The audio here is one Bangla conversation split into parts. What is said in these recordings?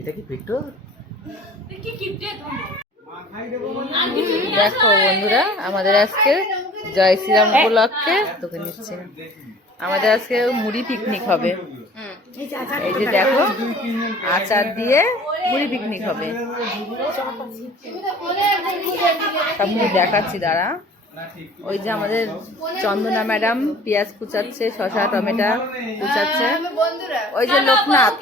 এটা কি ভিক্টর? দেখো বন্ধুরা, আমাদের আজকে জয় শ্রীরাম উপলক্ষে তোকে নিচ্ছে, আমাদের আজকে মুড়ি পিকনিক হবে। এই যে দেখো, আচার দিয়ে মুড়ি পিকনিক হবে। মুড়ি দেখাচ্ছি, দাঁড়া। ওই যে আমাদের চন্দনা ম্যাডাম পেঁয়াজ কুচাচ্ছে, শসা টমেটো কুচাচ্ছে। ওই যে লোকনাথ,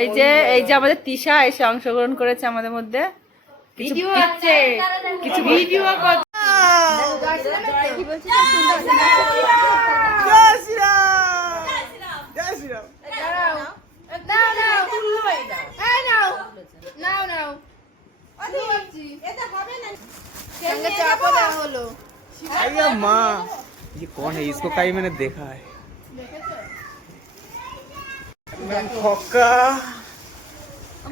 এই যে আমাদের তিশা এসে অংশগ্রহণ করেছে আমাদের মধ্যে। ভিডিও আছে, কিছু ভিডিও করছে। माँ ये कौन है? इसको कहीं मैंने देखा है। ছক্কা,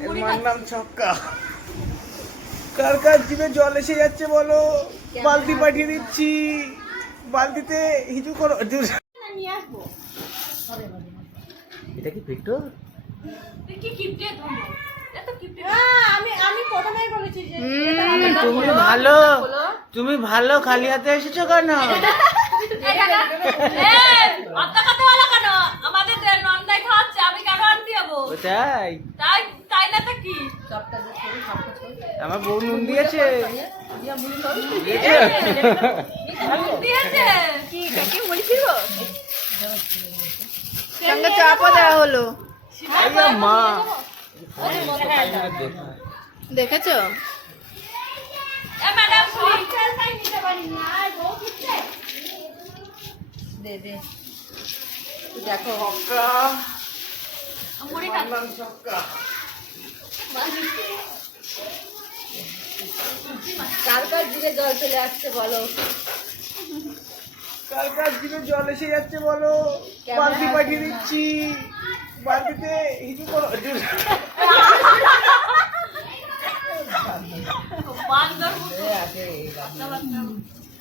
এর নাম ছক্কা। কার কার জিভে জল এসে যাচ্ছে বলো? বালতি পাঠিয়ে দিচ্ছি, বালতিতে হিজু করো। এটা কি ভিক্টর? তুমি ভালো খালি হাতে এসেছো কেন? আমার বউ নুন দিয়েছে। চাপও দেওয়া হলো। মা দেখেছো? দেখো কার কার জিভে জল চলে আসছে বলো? কার কার জিভে জল এসে যাচ্ছে বলো? বালতি পাঠিয়ে দিচ্ছি, বালতিতে হিজু করো।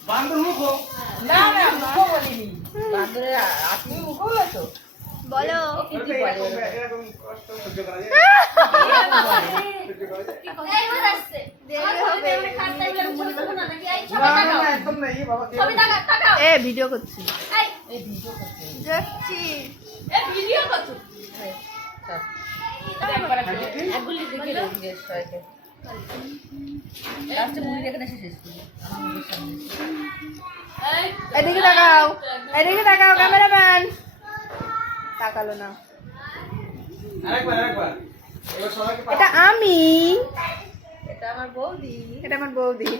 বান্দর মুখ বান্দরের আপনি মুখ বলেছো বলো? ভিডিও করছি, এদিকে তাকাও, এদিকে তাকাও ক্যামেরাম্যান। তাকালো না। এটা আমি, এটা আমার বৌদি, এটা আমার বৌদি।